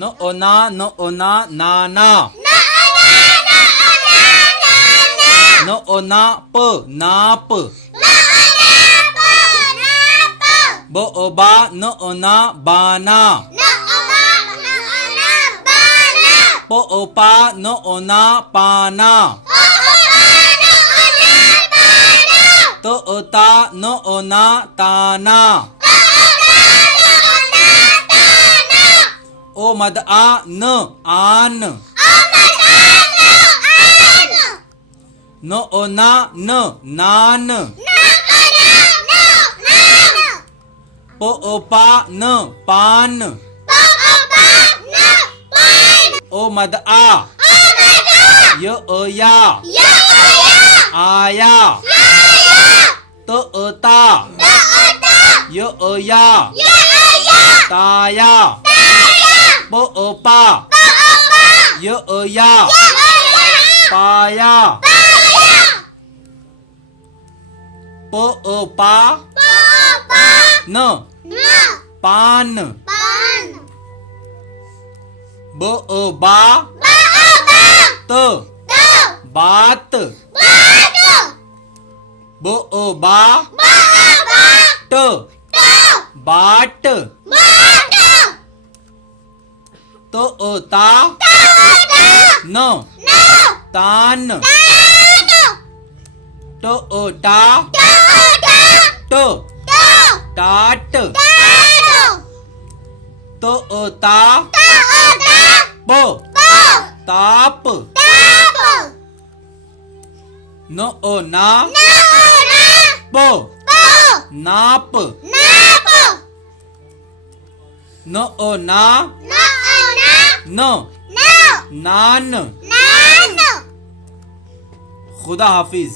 न ओ ना न ओ ना ना ना न ओ ना प नाप ब ओ बा न ओ ना बाना प ओ पा न ओ ना पाना त ओ ता न ओ ना ताना ओ मद आ न आन न ओ ना न नान प ओ पा न पान ओ मद आ य ओ या आया त ओ ता य ओ या ताया प ओ पा य ओ या पाया प ओ पा न पान ब ओ बा त बात ब ओ बा ट बाट त ओ ता न तान ट ओ टा ट टाट त ओ ता प ताप न ओ ना प नाप न ओ ना न नान खुदा हाफिज।